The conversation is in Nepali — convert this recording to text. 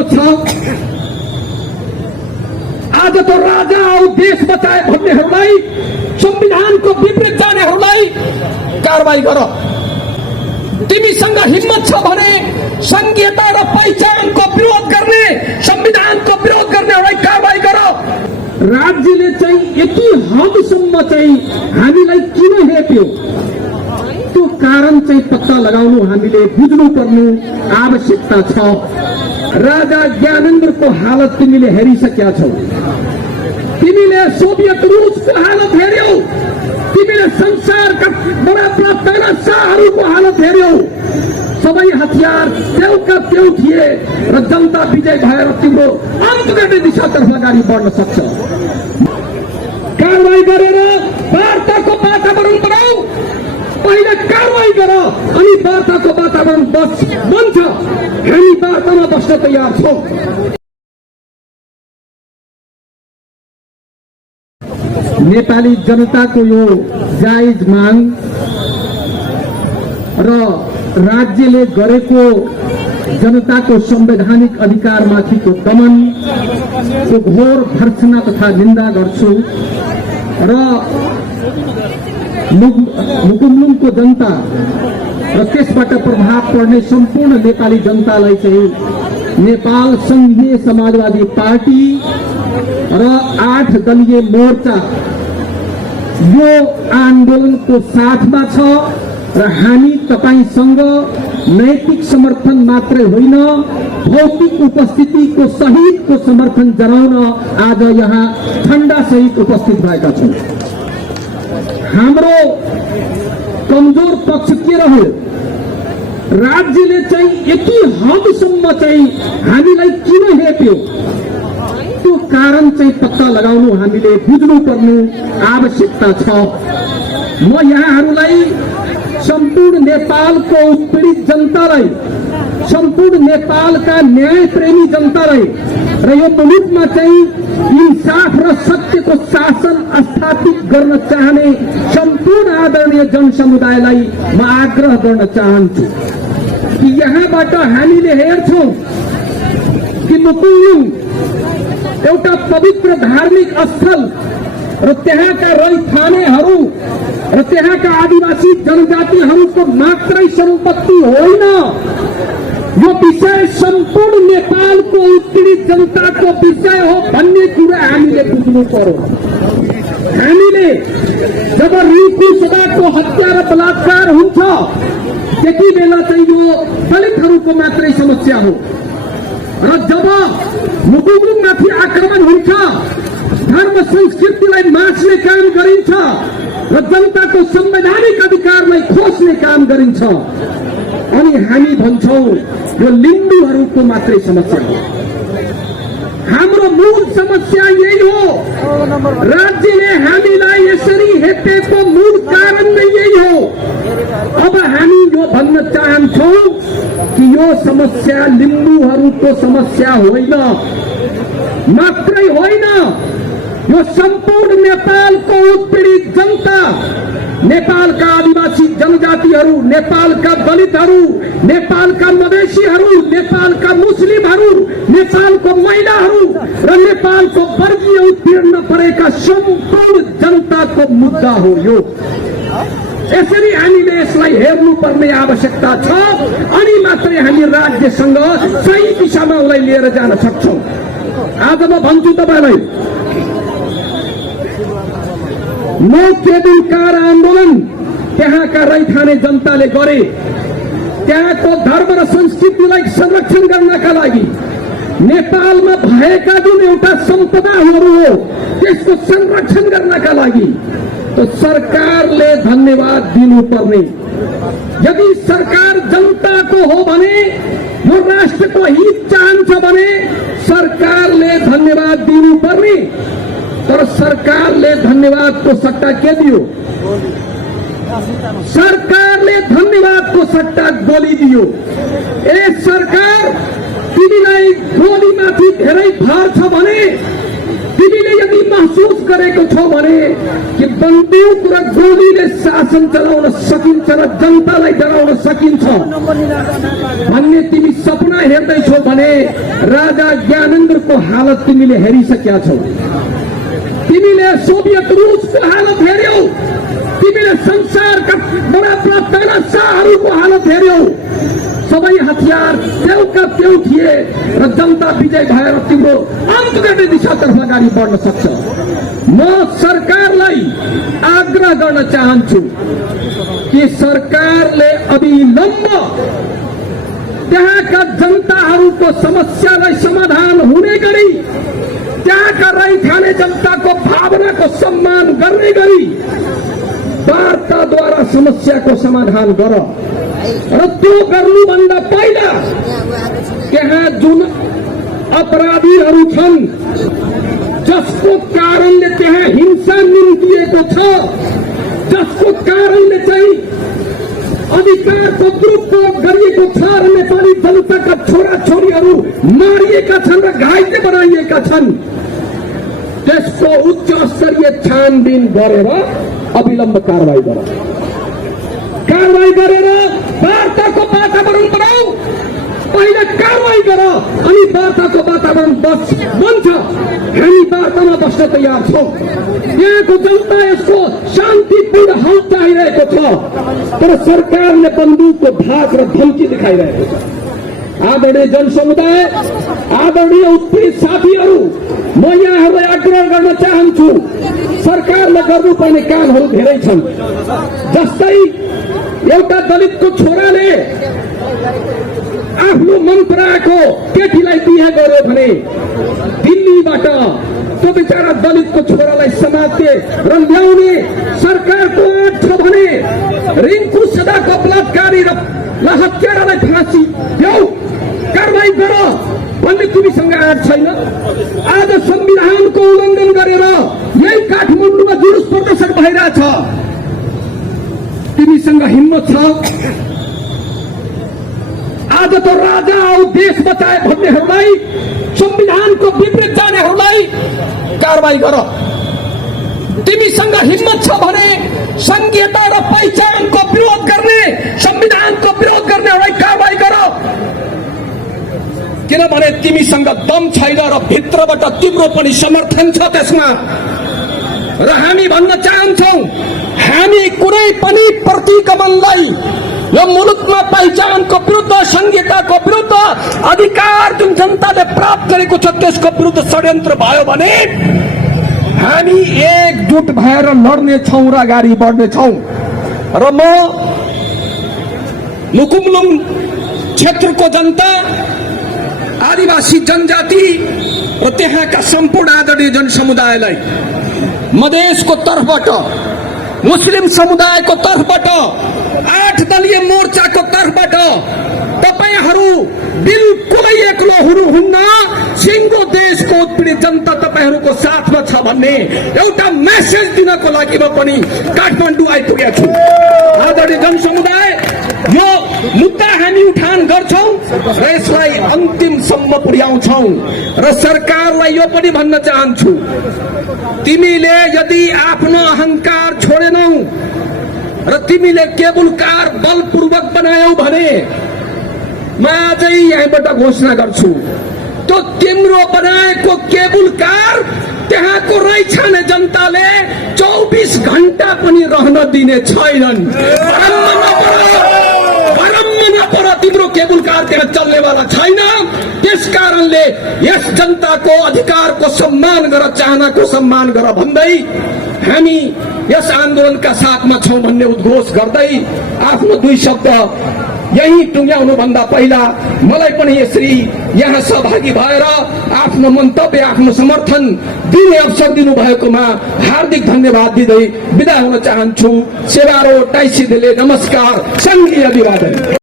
अनुरोध छ, आज तो राजा औ देश बचाए भन्नेहरूलाई, संविधानको विपरीत जानेहरूलाई कारबाही गर। तिमीसँग हिम्मत छ भने संघीयता र पहिचानको विरोध गर्ने, संविधानको विरोध गर्नेहरूलाई कारबाही गर। राज्यले चाहिँ यति हदसम्म चाहिँ हामीलाई किन हेप्यो, त्यो कारण चाहिँ पत्ता लगाउनु हामीले बुझ्नुपर्ने आवश्यकता छ। राजा ज्ञानेन्द्रको हालत तिमीले हेरिसकेका छौ, तिमीले सोभियत रुसको हालत हेर्यौ, तिमीले संसारका बडा बडा तानाशाहहरूको हालत हेर्यौ। सबै हतियार त्योका त्यो थिए र जनता विजय भएर तिम्रो अन्त गर्ने दिशातर्फ अगाडि बढ्न सक्छ। कारवाही गरेर वार्ताको वातावरण बनाऊ। पहिले कारवाही गर, अनि वार्ताको वातावरण बन्छ। हामी वार्तामा बस्न तयार छौँ। नेपाली जनताको यो जायज माग र राज्यले गरेको जनताको संवैधानिक अधिकारमाथिको दमनको घोर भर्त्सना तथा निन्दा गर्छु र मुकुमलुङको जनता र त्यसबाट प्रभाव पर्ने सम्पूर्ण नेपाली जनतालाई चाहिँ नेपाल संघीय समाजवादी पार्टी र 8 दलीय मोर्चा यो आन्दोलनको साथमा छ र हामी तपाईसँग नैतिक समर्थन मात्रै होइन, भौतिक उपस्थितिको सहितको समर्थन जनाउन आज यहाँ ठण्डा सहित उपस्थित भएका छौँ। हाम्रो कमजोर पक्ष के रह्यो, राज्यले चाहिँ यति हदसम्म चाहिँ हामीलाई किन हेप्यो, त्यो कारण चाहिँ पत्ता लगाउनु हामीले बुझ्नुपर्ने आवश्यकता छ। म यहाँहरूलाई सम्पूर्ण नेपालको उत्पीडित जनतालाई, सम्पूर्ण नेपालका न्यायप्रेमी जनतालाई र यो मुलुकमा चाहिँ इन्साफ र सत्यको शासन स्थापित गर्न चाहने सम्पूर्ण आदरणीय जनसमुदायलाई म आग्रह गर्न चाहन्छु कि यहाँबाट हामीले हेर्छौँ कि मुकुमलुङ एउटा पवित्र धार्मिक स्थल र त्यहाँका रैथानेहरू र त्यहाँका आदिवासी जनजातिहरूको मात्रै सम्पत्ति होइन, यो विषय सम्पूर्ण नेपालको उत्पीडित जनताको विषय हो भन्ने कुरा हामीले बुझ्नु पर्यो। हामीले जब रिपु सभाको हत्या र बलात्कार हुन्छ त्यति बेला चाहिँ यो दलितहरूको मात्रै समस्या हो, र जब मुकुमलुङमाथि आक्रमण हुन्छ, धर्म संस्कृतिलाई मास्ने काम गरिन्छ र जनताको संवैधानिक अधिकारलाई खोज्ने काम गरिन्छ, अनि हामी भन्छौँ यो लिम्बूहरूको मात्रै समस्या हो। हाम्रो मूल समस्या यही हो। राज्यले हामीलाई यसरी हेपेको मूल कारण नै यही हो। अब हामी यो भन्न चाहन्छौँ कि यो समस्या लिम्बूहरूको समस्या होइन, मात्रै होइन, यो सम्पूर्ण नेपालको उत्पीडित जनता, नेपालका आदिवासी जनजातिहरू, नेपालका दलितहरू, नेपालका मधेसीहरू, नेपालका मुस्लिमहरू, नेपालको महिलाहरू र नेपालको वर्गीय उत्पीडन परेका सम्पूर्ण जनताको मुद्दा हो यो। यसरी हामीले यसलाई हेर्नुपर्ने आवश्यकता छ, अनि मात्रै हामी राज्यसँग सही दिशामा उसलाई लिएर जान सक्छौँ। आज म भन्छु तपाईलाई, 9 दिन कार आन्दोलन त्यहाँका रैथाने जनताले गरे। त्यहाँको धर्म र संस्कृतिलाई संरक्षण गर्नका लागि, नेपालमा भएका जुन एउटा सम्पदाहरू हो त्यसको संरक्षण गर्नका लागि तो सरकारले धन्यवाद दिनुपर्ने। यदि सरकार जनताको हो भने, यो राष्ट्रको हित चाहन्छ भने सरकारले धन्यवाद दिनुपर्ने। तर सरकारले धन्यवादको सट्टा के दियो? सरकारले धन्यवादको सट्टा गोली दियो। ए सरकार, तिमीलाई गोलीमाथि धेरै भार छ भने तिमीले यदि महसुस गरेको छौ भने कि बन्दुक र गोलीले शासन चलाउन सकिन्छ र जनतालाई डराउन सकिन्छ भन्ने तिमी सपना हेर्दैछौ भने राजा ज्ञानेन्द्रको हालत तिमीले हेरिसकेका छौ। तिमीले सोभियत रुसको हालत हेर्यौ, तिमीले संसारका बडा बडा तानाशाहहरूको हालत हेर्यौ। सबै हतियार त्यसका त्यो थिए र जनता विजय भएर तिम्रो अन्त गर्ने दिशातर्फ अगाडि बढ्न सक्छ। म सरकारलाई आग्रह गर्न चाहन्छु कि सरकारले अविलम्ब त्यहाँका जनताहरूको समस्यालाई समाधान हुने गरी, त्यहाँका रैथाने जनताको भावनाको सम्मान गर्ने गरी वार्ताद्वारा समस्याको समाधान गर। र त्यो गर्नुभन्दा पहिला त्यहाँ जुन अपराधीहरू छन्, जसको कारणले त्यहाँ हिंसा निम्तिएको छ, जसको कारणले चाहिँ अधिकारको दुरुपयोग गरिएको छ र नेपाली जनताका छोराछोरीहरू मारिएका छन् र घाइते बनाइएका छन्, त्यसको उच्च स्तरीय छानबिन गरेर अविलम्ब कारवाही गर। कारवाही गरेर वार्ताको वातावरण बनाऊ। पहिला कारवाही गर, अनि वार्ताको वातावरण बन्छ। हामी वार्तामा बस्न तयार छौँ। यहाँको जनता यसको शान्तिपूर्ण हल चाहिरहेको छ, तर सरकारले बन्दुकको धाक र धम्की देखाइरहेको छ। आदरणीय जनसमुदाय, आदरणीय उत्पीडित साथीहरू, म यहाँहरूलाई आग्रह गर्न चाहन्छु, सरकारले गर्नुपर्ने कामहरू धेरै छन्। जस्तै एउटा दलितको छोराले आफ्नो मन पराएको केटीलाई बिहे गर्यो भने दिल्लीबाट त्यो बिचरा दलितको छोरालाई समात्ने र ल्याउने सरकारको आँट छ भने रिङ्कु सदाको बलात्कारी र हत्यारालाई फाँसी देऊ, कारवाही गर भन्ने तिमीसँग आँट छैन। आज संविधानको उल्लङ्घन गरेर यही काठमाडौँमा जुलुस प्रदर्शन भइरहेछ। तिमीसँग हिम्मत छ? आज त राजा आऊ देश बचाए भन्नेहरूलाई, संविधानको विपरीत जानेहरूलाई कारवाही गर। तिमीसँग हिम्मत छ भने संघीयता र पहिचानको विरोध गर्ने, संविधानको विरोध गर्नेहरूलाई कारवाही गर। किनभने तिमीसँग दम छैन र भित्रबाट तिम्रो पनि समर्थन छ त्यसमा। र हामी भन्न चाहन्छौँ, हामी कुनै पनि प्रतिगमनलाई, यो मुलुकमा पहिचानको विरुद्ध, संघीयताको विरुद्ध, अधिकार जुन जनताले प्राप्त गरेको छ त्यसको विरुद्ध षड्यन्त्र भयो भने हामी एकजुट भएर लड्नेछौँ र अगाडि बढ्नेछौँ। र म लुकुमलुङ क्षेत्रको जनता, आदिवासी जनजाति र त्यहाँका सम्पूर्ण आदरणीय जनसमुदायलाई मधेसको तर्फबाट, मुस्लिम समुदायको तर्फबाट, 8 दलीय मोर्चाको तर्फबाट तपाईहरू बिल्कुलै एक्लो हुनुहुन्न। सिङ्गो देशको उत्पीडित जनता तपाईहरूको साथमा छ भन्ने एउटा मेसेज दिनको लागि म पनि काठमाडौँ आइपुगेको छु। आदरणीय जनसमुदाय, यो मुद्दा हामी उठान गर्छौं र यसलाई अन्तिमसम्म पुर्याउँछौं। र सरकारलाई यो पनि भन्न चाहन्छु, तिमीले यदि आफ्नो अहंकार छोडेनौ र तिमीले केबुल कार बलपूर्वक बनायौ भने म आजै यहाँबाट घोषणा गर्छु, त्यो तिम्रो बनाएको केबुल कार त्यहाँको रैछाने जनताले 24 घण्टा पनि रहन दिने छैनन्। तिम्रो केबुल कार त्यहाँ चल्नेवाला छैन। त्यस कारणले यस जनताको अधिकारको सम्मान गर, चाहनाको सम्मान गर भन्दै हामी यस आन्दोलनका साथमा छौं भन्ने उद्घोष गर्दै आफ्नो 2 शब्द यही टुङ्ग्याउनु भन्दा पहिला मलाई पनि यसरी यहाँ सहभागी भएर आफ्नो मन्तव्य, आफ्नो समर्थन दिने अवसर दिनु भएकोमा हार्दिक धन्यवाद दिँदै बिदा हुन चाहन्छु। सेवारो टाइसिदेले नमस्कार, संघीय अभिवादन।